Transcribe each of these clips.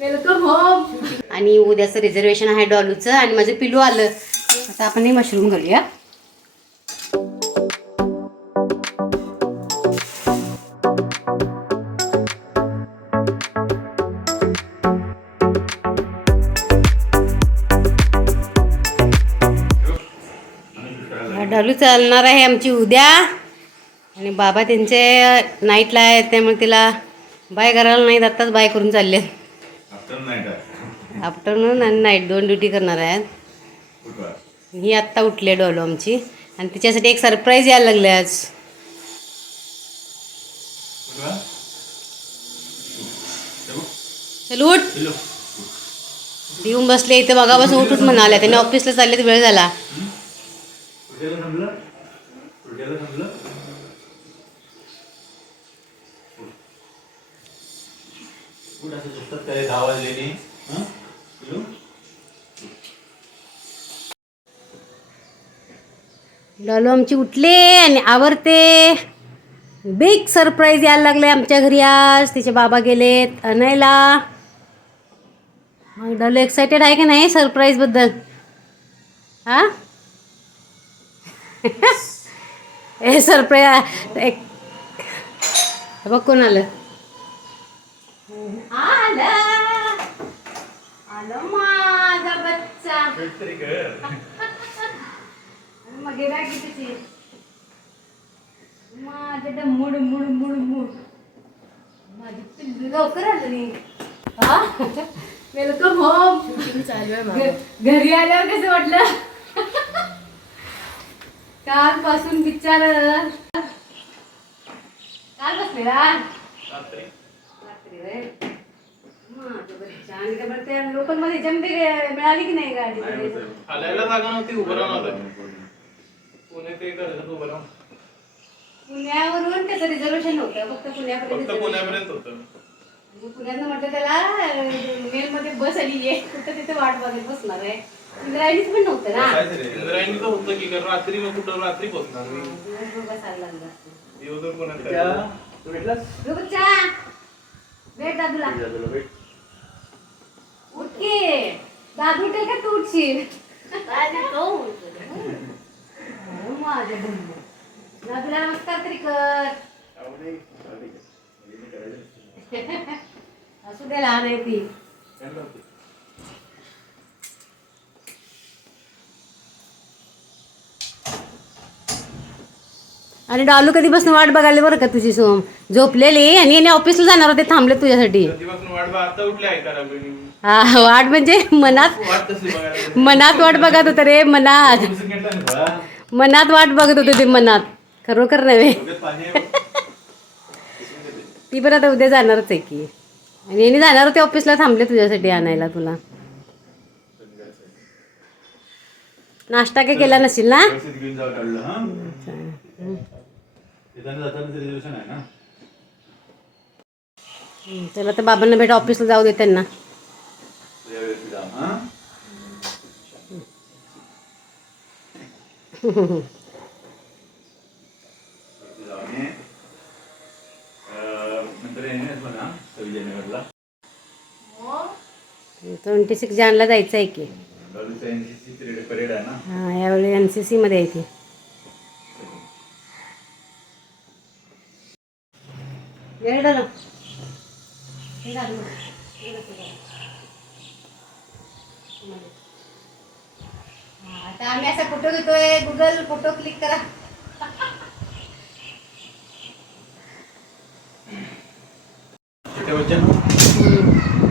Welcome home आणि उद्याचं reservation आहे डॉलूचं आणि माझं पिलू आलं. आता आपण हे मशरूम घालूया. डॉलू चालणार आहे आमची उद्या. आणि बाबा त्यांचे नाईटला आहेत त्यामुळे तिला बाय करायला नाहीत आत्ताच बाय करून चालले आफ्टरनून आणि नाईट दोन ड्युटी करणार आहेत. ही आत्ता उठली आहे डॉलो आमची. आणि तिच्यासाठी एक सरप्राईज यायला लागले आज. चल उठ. येऊन बसले इथे बघापासून उठूट म्हणाल्या त्याने ऑफिसला चालले तर वेळ झाला. दहा वाजलेली पिलू? डॉलो आमची उठले आणि आवरते. बिग सरप्राईज यायला लागले आमच्या घरी आज. तिचे बाबा गेलेत आणायला मग डॉलो एक्सायटेड आहे की नाही सरप्राईजबद्दल? हा? हे सरप्राईज एक बघ कोण आलं. आलं माझा बच्चा काहीतरी कर. मग कितीची माझे डम्मू डम्मू डम्मू माझी पिल्लू लवकर आलं हा वेलकम होम घरी आल्यावर कसं वाटलं कालपासून बिचार काल बसलेला रात्री. रात्री होय. त्या लोकलमध्ये जंपे मिळाली की नाही गाडी? हालायला जागा नव्हती उभं राहून होतं. पुणे ते कर्जत उभं राहून. पुण्यावरून त्याचं रिझर्वेशन नव्हतं फक्त पुण्यापर्यंत फक्त पुण्यापर्यंत होतं. मग पुण्यातनं म्हटलं त्याला मेल मध्ये बस आली आहे. कुठं तिथे वाट बघत बसणार आहे. इंद्रायणीच पण नव्हतं ना. काय तरी. इंद्रायणी तर होतं की रात्री मग कुठं रात्री मी. दिवसभर पुण्यात? गो बच्चा भेट दादूला भेट. उठ की दादू उठेल का? तू उठशील. अरे माझ्या डुम्म. दादूला नमस्कार तरी कर. असू दे लहान आहे ती? आणि डालू कधीपासून वाट बघायला बरं का तुझी सोम? झोपलेली आणि ऑफिसला जाणार होते थांबले तुझ्यासाठी. कधीपासून वाट बघ? आता उठले आहे करा बहिणी हा वाट म्हणजे मनात बघायला मनात वाट बघत होतं रे मनात. मनात वाट बघत होते ते मनात. खरोखर नव्हे. ती पण आता उद्या जाणारच आहे की. आणि याने जाणार होते ऑफिसला थांबले तुझ्यासाठी आणायला तुला. नाश्ता काय केला नसेल ना? हा. चला तर बाबांना भेट ऑफिसला जाऊ दे त्यांना. हा ट्वेंटी सिक्स जानला जायचं आहे की. डॉलरचा एनसीसी परेड आहे ना हा यावेळी एन सी सीमध्ये आहे ती झाला. हे घालू. हे घालू. हा, आता आम्ही असा फोटो घेतोय गुगल फोटो क्लिक करा.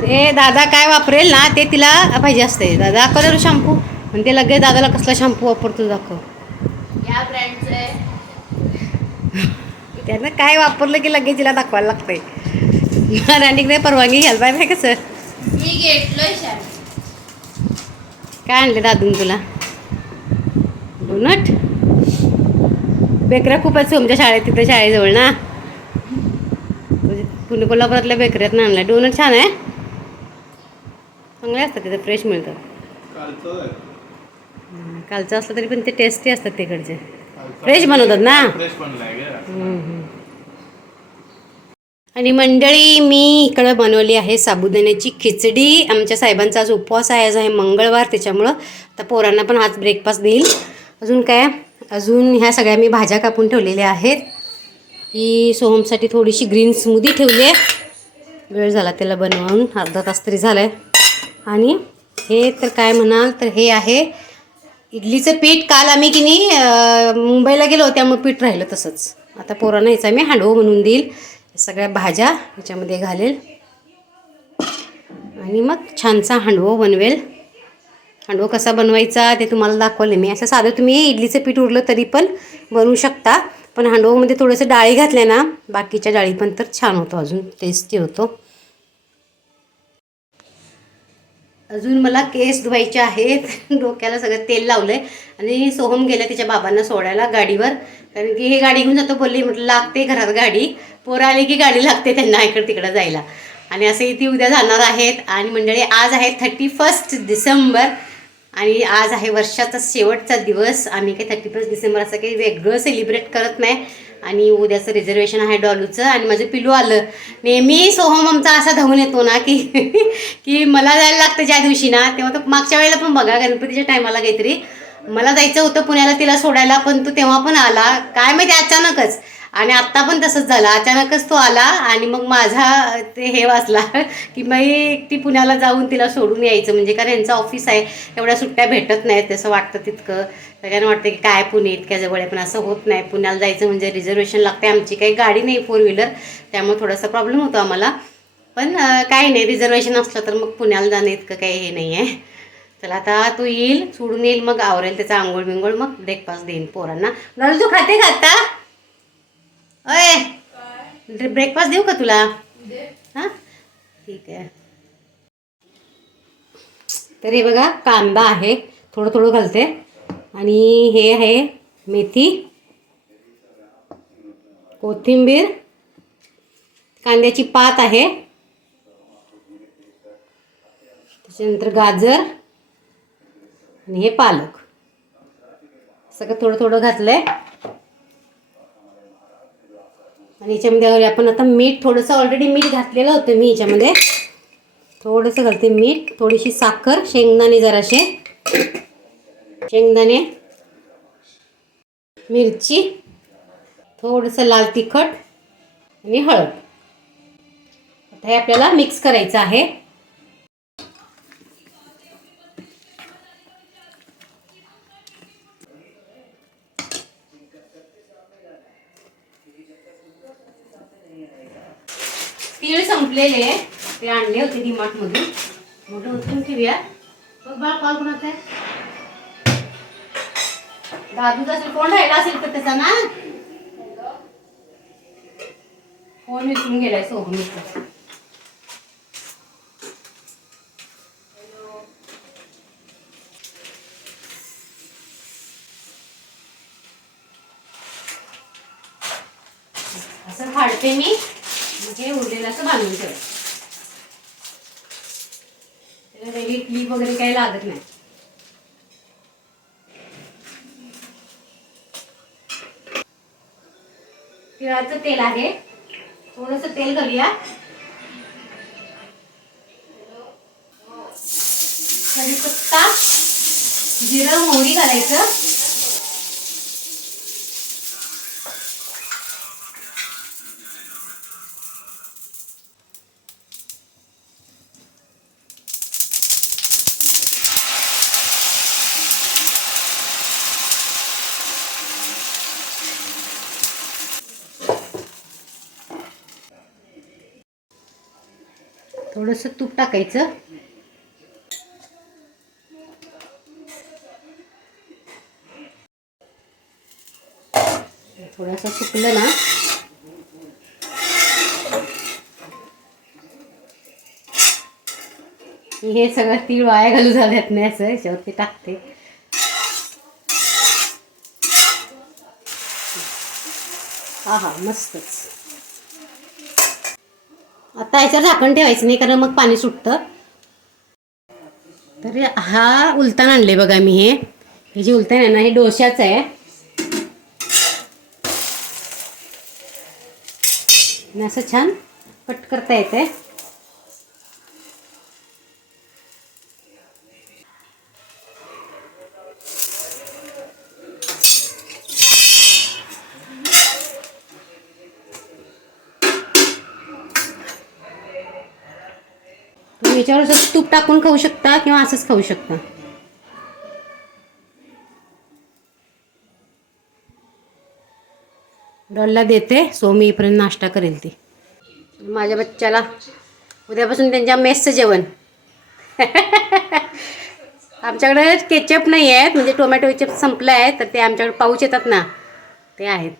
ते दादा काय वापरेल ना ते तिला पाहिजे असते. दादा दाखव शॅम्पू आणि ते लगेच दादाला कसला शॅम्पू वापरतो दाखव. या ब्रँडचं आहे त्यानं काय वापरलं की लगेच तिला दाखवायला लागतंय. राणी नाही परवानगी घ्यायला पाहिजे कसं? मी घेतलोय शॅम्पू काय आणले दादून तुला? डोनट बेकऱ्या खूप आहेत तुमच्या शाळेत तिथे शाळेजवळ ना? पुणे कोल्हापुरातल्या बेकऱ्यात आणला डोनट छान आहे? चांगले असतात तिथे फ्रेश मिळतात. कालचं कालचं असलं तरी पण ते टेस्टी असतात तिकडचे. फ्रेश बनवतात ना फ्रेश बनलाय ग हम्म, हम्म. आणि मंडळी मी इकडं बनवली आहे साबुदाण्याची खिचडी. आमच्या साहेबांचा आज उपवास आहे आज आहे मंगळवार त्याच्यामुळं आता पोरांना पण आज ब्रेकफास्ट देईल. अजून काय? अजून ह्या सगळ्या मी भाज्या कापून ठेवलेल्या आहेत. ही सोहमसाठी थोडीशी ग्रीन स्मूदी ठेवली आहे. वेळ झाला त्याला बनवून अर्धा तास तरी झाला आहे आणि हे तर काय म्हणाल तर हे आहे. इडलीचं पीठ काल आम्ही की नाही मुंबईला गेलो त्यामुळे पीठ राहिलं तसंच. आता पोरांना ह्याचा मी हांडवं बनवून देईल. सगळ्या भाज्या ह्याच्यामध्ये घालेल. आणि मग छानसा हांडवं बनवेल. हांडवं कसा बनवायचा ते तुम्हाला दाखवले मी. असं साधं तुम्ही इडलीचं पीठ उरलं तरी पण बनवू शकता. पण हांडवमध्ये थोडंसं डाळी घातल्या ना बाकीच्या डाळी पण तर छान होतो अजून टेस्टी होतो. अजून मला केस धुवायचे आहेत. डोक्याला सगळं तेल लावलं आहे आणि सोहम गेल्या तिच्या बाबांना सोडायला गाडीवर. कारण की हे गाडी घेऊन जातो बोलली म्हटलं लागते घरात गाडी. पोरं आले की गाडी लागते त्यांना इकडं तिकडं जायला. आणि असे ती उद्या जाणार आहेत. आणि मंडळी आज आहे थर्टी फर्स्ट डिसेंबर. आणि आज आहे वर्षाचा शेवटचा दिवस. आम्ही काही थर्टी फर्स्ट डिसेंबर असं काही वेगळं सेलिब्रेट करत नाही. आणि उद्याचं रिझर्वेशन आहे डॉलूचं. आणि माझं पिलू आलं. नेहमी सोहम आमचा असा धावून येतो ना की की मला जायला लागतं ज्या दिवशी ना तेव्हा तर मागच्या वेळेला पण बघा गणपतीच्या टायमाला काहीतरी. मला जायचं होतं पुण्याला तिला सोडायला पण तो तेव्हा पण आला. काय माहिती अचानकच. आणि आत्ता पण तसंच झालं. अचानकच तो आला आणि मग माझा ते हे वाचला की मी एकटी पुण्याला जाऊन तिला सोडून यायचं. म्हणजे कारण यांचं ऑफिस आहे एवढ्या सुट्ट्या भेटत नाहीत तसं वाटतं तितकं. सगळ्यांना वाटतं की काय पुणे इतक्या जवळ आहे पण असं होत नाही. पुण्याला जायचं म्हणजे रिझर्वेशन लागते. आमची काही गाडी नाही फोर व्हीलर त्यामुळे थोडासा प्रॉब्लेम होतो आम्हाला. पण काही नाही रिझर्वेशन असलं तर मग पुण्याला जाणं इतकं काही हे नाही आहे. चला आता तू येईल सोडून येईल मग आवरेल त्याचा आंघोळ बिंघोळ मग ब्रेकफास्ट देईन पोरांना. तू खाते खाता अय ब्रेकफास्ट देऊ का तुला? हां? ठीक आहे. तर हे बघा कांदा आहे. थोडं थोडं घालते. आणि हे आहे मेथी कोथिंबीर कांद्याची पात आहे. त्याच्यानंतर गाजर आणि हे पालक. सगळं थोडं थोडं घातलं आहे आणि याच्यामध्ये आपण आता मीठ थोडंसं ऑलरेडी मीठ घातलेलं होतं मी याच्यामध्ये. थोडंसं घालते मीठ थोडीशी साखर शेंगदाणे जराशे शेंगदाणे मिरची थोडंसं लाल तिखट आणि हळद. आता हे आपल्याला मिक्स करायचं आहे. तीळ ते आणले होते डीमार्ट मधून मोठं उचलून ठेवूया. बघ बाळ कॉल कोणाचा आहे? दादूचा असेल कोण राहिला असेल तर त्याचा ना? फोन विसरून गेलाय सोहमीचा असं फाडते मी. म्हणजे उरलेलं असं बांधून ठेव त्याला वेगळी क्लिप वगैरे काही लागत नाही. तिळाचं तेल आहे. थोडस तेल घालूया. कढीपत्ता जिरं मोहरी घालायचं. थोडंसं तूप टाकायचं. थोडंसं सुकलं ना. हे सगळं तीळ वाया घालू झाल्यात नाही असं याच्यावरती टाकते. हा हा मस्तच. आता याच्यावर झाकण ठेवायचं नाही कारण मग पाणी सुटतं. तर हा उलतान आणले बघा मी हे. हे जे उलतान आहे ना हे डोश्याचं आहे. असं छान कट करता येते याच्यावर असं तूप टाकून खाऊ शकता किंवा असंच खाऊ शकता. डॉलला देते सो मी इपर्यंत नाश्ता करेल ती. माझ्या बच्च्याला उद्यापासून त्यांच्या मेसचं जेवण. आमच्याकडे केचप नाही म्हणजे आहेत म्हणजे टोमॅटो केचप संपलं आहे तर ते आमच्याकडे पाऊच येतात ना ते आहेत.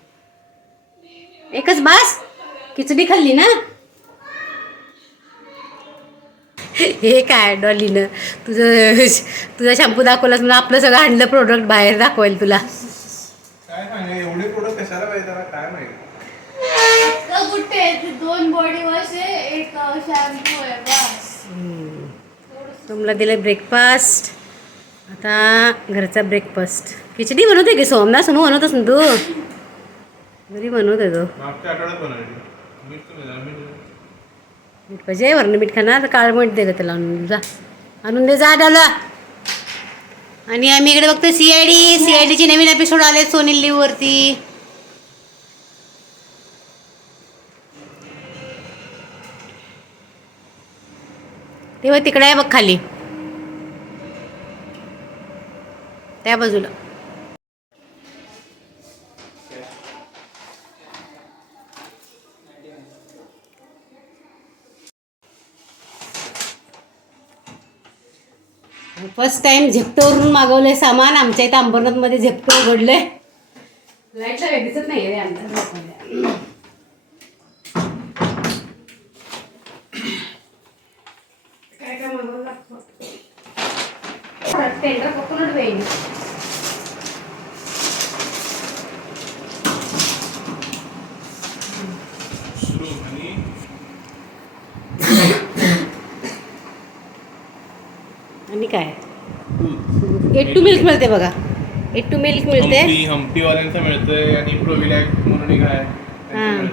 एकच बास खिचडी खाल्ली ना? हे काय डॉलीनं? तुझं तुझा शॅम्पू दाखवलास म्हणून आपलं सगळं आणलं प्रोडक्ट बाहेर दाखवायला तुला. काय सांगा एवढे प्रोडक्ट कशाला पाहिजे त्याला काय माहिती? कुठे दोन बॉडी वॉश आहे एक शॅम्पू आहे बस. तुमला दिलं ब्रेकफास्ट आता घरचा ब्रेकफास्ट खिचडी बनवते की सोमना सोनू बनवतोस ना तू? घरी बनवते तो. मागच्या आठवड्यात बनवली. मीठ पाहिजे वरण मीठ खाणार तर काळ मीठ दे त्याला आणून. जा. आणून दे जा डाला आणि आम्ही इकडे बघतो C I D C I डीचे नवीन एपिसोड आले सोनी लिव्ह वरती तेव्हा तिकडे आहे बघ खाली. त्या बाजूला. फर्स्ट टाइम झेप्टोवरून मागवलंय सामान. आमच्या इथं अंबरनाथमध्ये झेप्टो उघडलंय. लाईटला काही दिसत नाही रे आमच्या काय काय मागवलं टेंडर कोकोनट वेईल मशरूम आणि काय. एट टू मिल्क मिळते बघा. एट टू मिल्क मिळते. हम्पी मिळतंय आणि प्रोविलॅक म्हणून एक आहे. हां.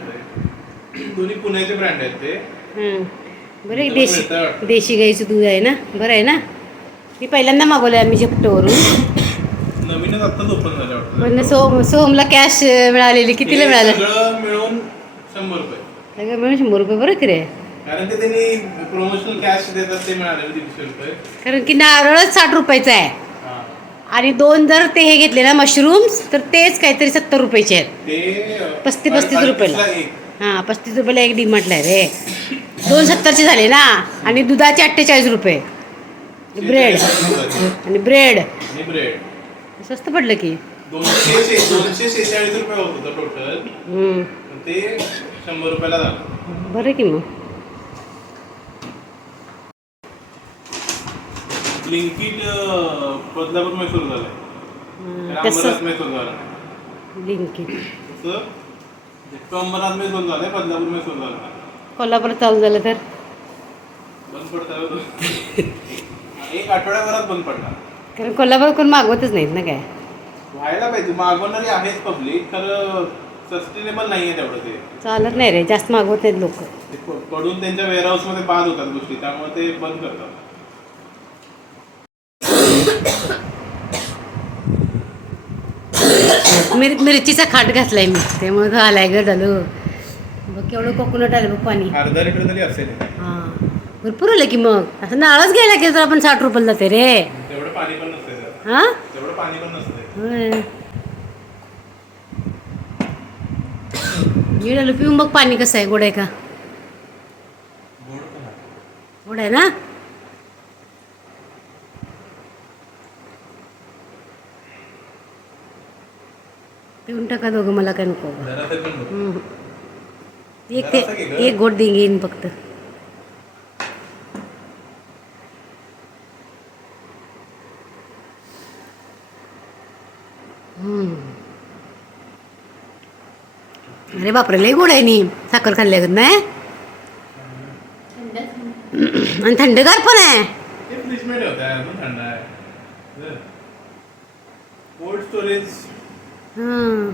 दोन्ही पुण्याचे ब्रँड आहेत ते. हं. बरं देशी. देशी गाईचं दूध आहे ना? बरं आहे ना? मी पहिल्यांदा मागवलं आम्ही झेप्टोवरून नवीनच आत्ताच ओपन झालं पण सोम सोमला कॅश मिळालेली. कितीला मिळालं? मिळून शंभर रुपये. सगळं मिळून शंभर रुपये बरं की रे? कारण ते त्यांनी प्रमोशनल कॅश देतात ते मिळाले दीडशे रुपये. कारण की नारळच साठ रुपयाचा आहे. हां. आणि दोन जर ते हे घेतले ना मशरूम्स तर तेच काहीतरी सत्तर रुपयाचे आहेत. ते अं, पस्तीस- पस्तीस रुपयाला. एक. हां पस्तीस रुपयाला एक डिमार्टला आहे रे. दोन सत्तरचे झाले ना आणि दुधाचे अठ्ठेचाळीस रुपये. ब्रेड. आणि ब्रेड. आणि ब्रेड. स्वस्त पडलं की. दोनशे शे- दोनशे शेहेचाळीस रुपये होत होतं टोटल हम्म. ते शंभर रुपयाला झालं. बरं की मग. ब्लिंकिट बदलापूर मैसूर झालंय. अंबरनाथ मैसूर झालं. लिंकिट तसं? अंबरनाथ मैसूर झालंय बदलापूर मैसूर झालं. कोल्हापुरात चालू झालं तर? बंद पडतात एक आठवड्याभरात बंद पडणार. कारण कोल्हापूर कोण मागवतच नाहीत ना काय? व्हायला पाहिजे मागवणारी आहेच पब्लिक खरं सस्टेनेबल नाही आहे तेवढं ते. चालत नाही रे जास्त मागवत नाहीत लोक. पडून त्यांच्या वेअरहाऊसमध्ये बाद होतात गोष्टी त्यामुळे ते बंद करतात. मिर मिरचीचा खाट घातलाय मी. त्यामुळे तो आलाय ग झालो बघ केवढं कोकोनट आलं बघ पाणी. अर्धा लिटर तरी असेल. हां. भरपूर आलं की मग. असं नाळच घ्यायला गेलं तर आपण साठ रुपयाला जाते रे. तेवढं पाणी पण नसते त्यात. हां? तेवढं पाणी पण नसते होय. मी आलो पिऊन बघ पाणी कसं आहे. गोड आहे का? गोड आहे ना? पिऊन टाका दोघं मला काय नको. हम्म. एक ते. एक गोड देईन घेईन फक्त हम्म. अरे बापरे लय गोड आहे नी साखर खाल्ल्यागत नाही आणि थंडगार पण आहे ते फ्रीजमध्ये ठेवताय अजून थंड आहे कोल्ड स्टोरेज तर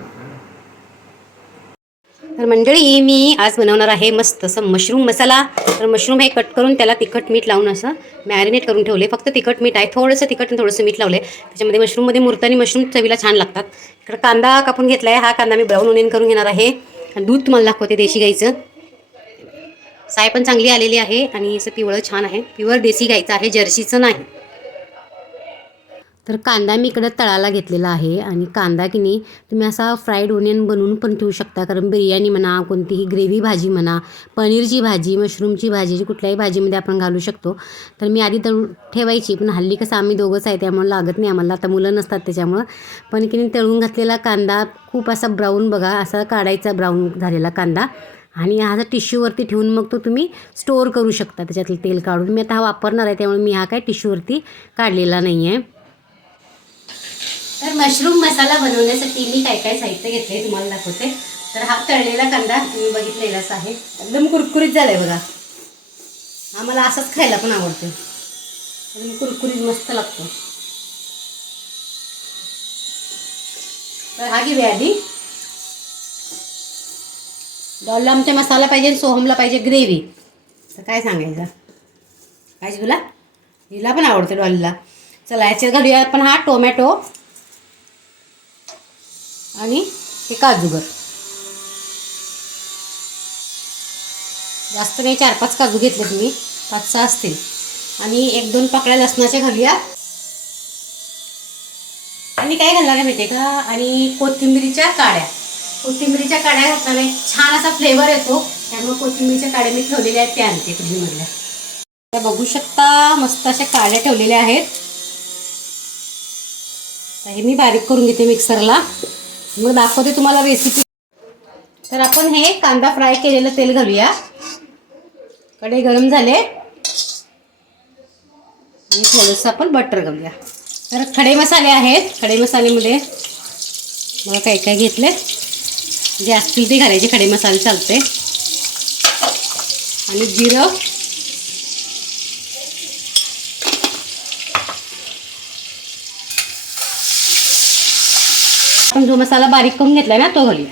मंडळी मी आज बनवणार आहे मस्त असं मशरूम मसाला तर मशरूम हे कट करून त्याला तिखट मीठ लावून असं मॅरिनेट करून ठेवले. फक्त तिखट मीठ आहे. थोडंसं तिखट आणि थोडंसं मीठ लावले त्याच्यामध्ये मशरूममध्ये मुरतानी आणि मशरूम चवीला छान लागतात. इकडं कांदा कापून घेतला आहे हा कांदा मी ब्राऊन ओनियन करून घेणार आहे. दूध तुम्हाला दाखवते देशी गाईचं. साय पण चांगली आलेली आहे आणि असं पिवळं छान आहे. प्युअर देशी गाईचं आहे. जर्सीचं नाही. तर कांदा मी इकडं तळाला घेतलेला आहे आणि कांदा की नाही तुम्ही असा फ्राईड ओनियन बनवून पण ठेवू शकता. कारण बिर्याणी म्हणा कोणतीही ग्रेव्ही भाजी म्हणा पनीरची भाजी मशरूमची भाजी जी कुठल्याही भाजीमध्ये आपण घालू शकतो. तर मी आधी तळून ठेवायची पण हल्ली कसं आम्ही दोघंच आहे त्यामुळे लागत नाही आम्हाला. आता मुलं नसतात त्याच्यामुळं. पण की नाही तळून घातलेला कांदा खूप असा ब्राऊन बघा असा काढायचा ब्राऊन झालेला कांदा. आणि हा जर टिश्यूवरती ठेवून मग तो तुम्ही स्टोअर करू शकता त्याच्यातलं तेल काढून. मी आता हा वापरणार आहे त्यामुळे मी हा काय टिश्यूवरती काढलेला नाही आहे तर मशरूम मसाला बनवण्यासाठी मी काय काय साहित्य घेतले तुम्हाला दाखवते. तर हा तळलेला कांदा तुम्ही बघितलेलाच आहे. एकदम कुरकुरीत झालाय बघा. हा मला असाच खायला पण आवडतो एकदम कुरकुरीत मस्त लागतो. तर हा घेऊया आधी. डॉलला आमच्या मसाला पाहिजे सोहमला पाहिजे ग्रेव्ही. तर काय सांगायचं? पाहिजे तुला हिला पण आवडते डॉलीला. चला याच्यात घालूया पण हा टोमॅटो. आणि हे काजूगर. जास्त नाही चार पाच काजू घेतले तुम्ही. पाच सहा असतील. आणि एक दोन पाकळ्या लसणाच्या घालूया. आणि काय घालणार आहे माहिती आहे का? आणि कोथिंबीरीच्या काड्या. कोथिंबीरीच्या काड्या घातल्याने छान असा फ्लेवर येतो. त्यामुळे कोथिंबीरीच्या काड्या मी ठेवलेल्या आहेत त्या आणते फ्रीजमधल्या. त्या बघू शकता मस्त अशा काड्या ठेवलेल्या आहेत. हे मी बारीक करून घेते मिक्सरला मग दाखवते तुम्हाला रेसिपी तर आपण हे कांदा फ्राय केलेलं तेल घालूया. कडे गरम झाले. आणि थोडंसं आपण बटर घालूया. तर खडे मसाले आहेत. खडे मसालेमध्ये मला काय काय घेतले? जे असतील ते घालायचे. खडे मसाले चालते. आणि जिरं. जो मसाला बारीक करून घेतला ना तो घालूया.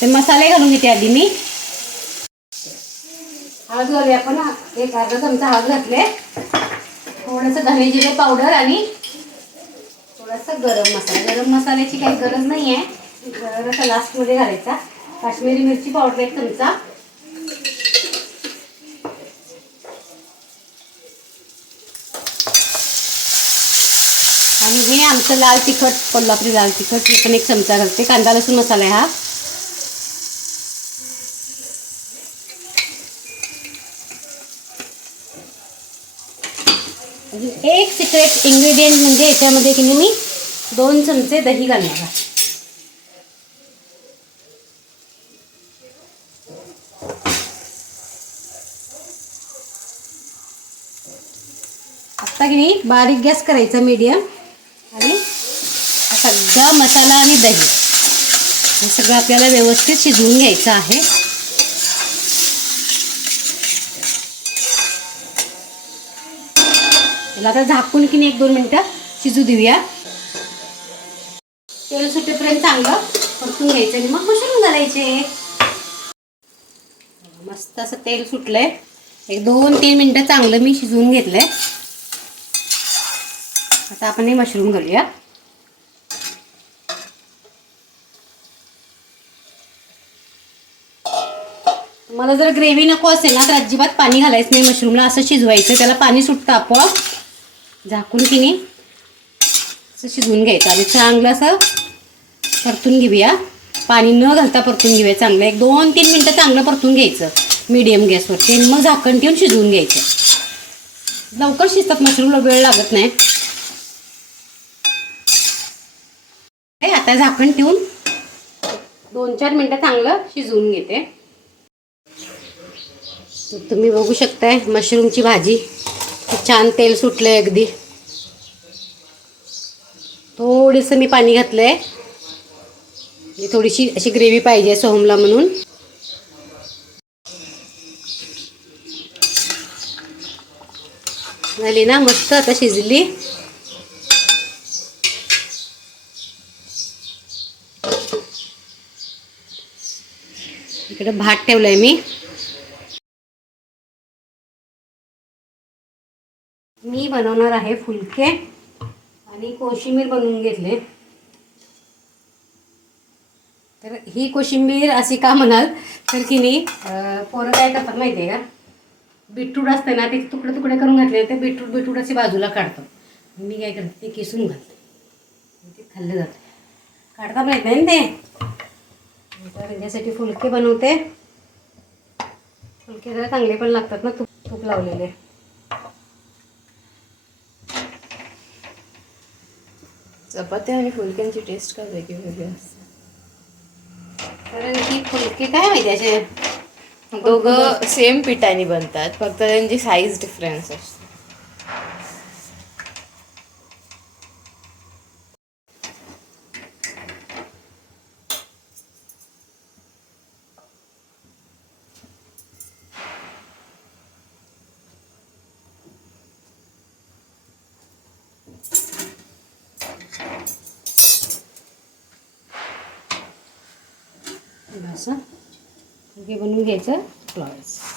ते मसाले घालून घेते आधी मी. हळद घालूया आपण एक अर्धा चमचा हळद घातले. थोडंसं धने जिरे पावडर आणि थोडासा गरम मसाला. गरम मसाल्याची काही गरज नाही आहे जरासा लास्टमध्ये घालायचा. काश्मीरी मिरची पावडर एक चमचा आणि हे आमचं लाल तिखट कोल्हापुरी लाल तिखट हे पण एक चमचा घालते. कांदा लसूण मसाला आहे हा. अजून एक सिक्रेट इंग्रेडियंट म्हणजे याच्यामध्ये की नाही मी दोन चमचे दही घालणार आहे. आत्ता की नाही बारीक गॅस करायचा मीडियम. सगळा मसाला आणि दही. हे सगळं आपल्याला व्यवस्थित शिजवून घ्यायचं आहे. त्याला आता झाकून की नाही एक दोन मिनटं शिजू देऊया. तेल सुटेपर्यंत चांगलं परतून घ्यायचं आणि मग मशरूम घालायचे. मस्त असं तेल सुटलंय. एक दोन तीन मिनटं चांगलं मी शिजवून घेतलंय. आता आपण हे मशरूम घालूया. मला जर ग्रेव्ही नको असेल ना तर अजिबात पाणी घालायचं नाही. मशरूमला असं शिजवायचं त्याला पाणी सुटतं आपोआप. झाकून की नाही असं शिजवून घ्यायचं. आणि चांगलं असं परतून घेऊया. पाणी न घालता परतून घेऊया. चांगलं एक दोन तीन मिनटं चांगलं परतून घ्यायचं. मीडियम गॅसवरती आणि मग झाकण ठेवून शिजवून घ्यायचं. लवकर शिजतात. मशरूमला वेळ लागत नाही. आता झाकण ठेवून दोन चार मिनटं चांगलं शिजवून घेते. तुम्ही बघू शकताय मशरूमची भाजी. छान तेल सुटलं आहे अगदी. थोडंसं मी पाणी घातलं आहे थोडीशी अशी ग्रेव्ही पाहिजे सोहमला म्हणून. झाली ना मस्त आता शिजली. इकडे भात ठेवलाय मी. बनवणार आहे फुलके. आणि कोशिंबीर बनवून घेतले. तर ही कोशिंबीर अशी का म्हणाल? तर की नाही पोरं काय करतात माहिती आहे का? बीटरूट असते ना ते तुकडे तुकडे करून घातले ते बीटरूट बीटरूट असे बाजूला काढतो मी काय करते ते किसून घालते. ते खाल्लं जातं. काढता माहीत नाही ना ते? तर त्याच्यासाठी फुलके बनवते. फुलके जरा चांगले पण लागतात ना तूप तूप लावलेले. चपात्या आणि फुलक्यांची टेस्ट काय वेगळी वेगळी असते. कारण की फुलके काय माहिती असे? दोघं सेम पिठाने बनतात. फक्त त्यांची साईज डिफरन्स असते असं फुलके बनवून घ्यायचं लावायचं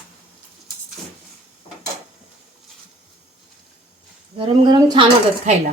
गरम गरम छान होतात खायला.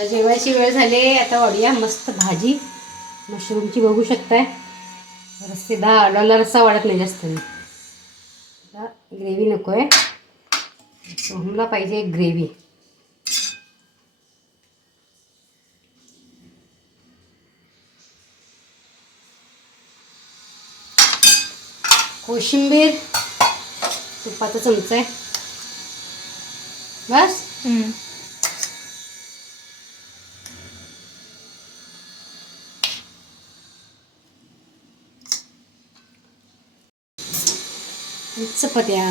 आता जेवायची वेळ झाली आता वाढूया मस्त भाजी. मशरूमची बघू शकताय. रस्ते दहा डॉलर रस्सा वाढत नाही जास्त. आता ग्रेव्ही नको आहे सोहमला पाहिजे एक ग्रेव्ही कोशिंबीर. तुपाचा चमचा आहे. बस. चपात्या.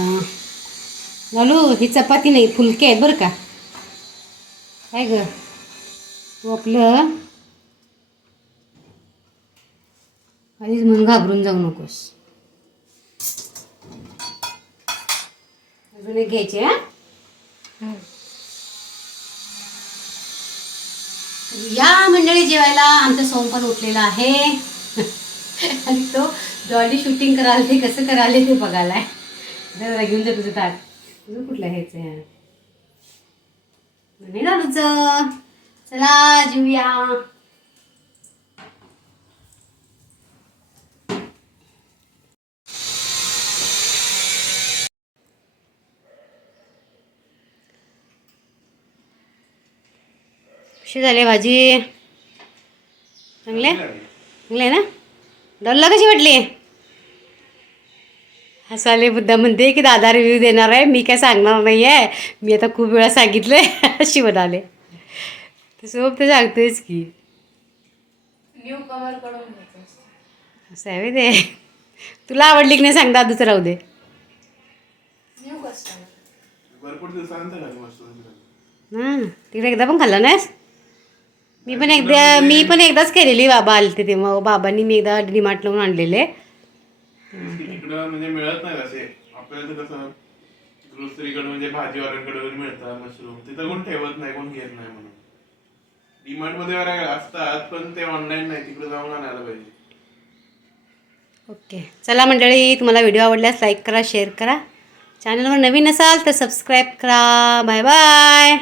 लालू ही चपाती नाही फुलके आहेत बरं का. काय ग? तू आपलं आधीच म्हणून घाबरून जाऊ नकोस. अजून एक घ्यायचे हा? या मंडळी जेवायला आमचा सोम पण उठलेला आहे. आणि तो डॉली शूटिंग करायला ते कसं करायला ते बघायला जरा घेऊन जा तुझं ताट तुझं कुठलं ह्याचं नाही ना लालूचं चला जेऊया. कशी झाली भाजी. चांगले? चांगले ना? डोलला कशी वाटली? हसाले मुद्दा म्हणते की दादा रिव्ह्यू देणार आहे. मी काय सांगणार नाही आहे मी आता खूप वेळा सांगितलं आहे अशी म्हणाले. तसं ते सांगतेच की न्यू. असं आहे ते. तुला आवडली की नाही सांग दादूचं राहू दे. हां तिकडे एकदा पण खाल्ला नाहीस? मी पण एकदा मी पण एकदाच केलेली बाबा आलते तेव्हा. बाबांनी मी एकदा डिमार्ट लावून आणलेले इकडं म्हणजे मिळत नाही असे. आपल्याला तर कसं ग्रोसरीकडे म्हणजे भाजीवाल्यांकडे वगैरे मिळतात मशरूम तिथं कोण ठेवत नाही कोण घेत नाही म्हणून. डिमांडमध्ये असतात पण ते ऑनलाईन नाही तिकडे जाऊन आणायला पाहिजे. ओके. चला मंडळी तुम्हाला व्हिडिओ आवडल्यास लाईक करा शेअर करा. चॅनलवर नवीन असाल तर सबस्क्राईब करा. Bye bye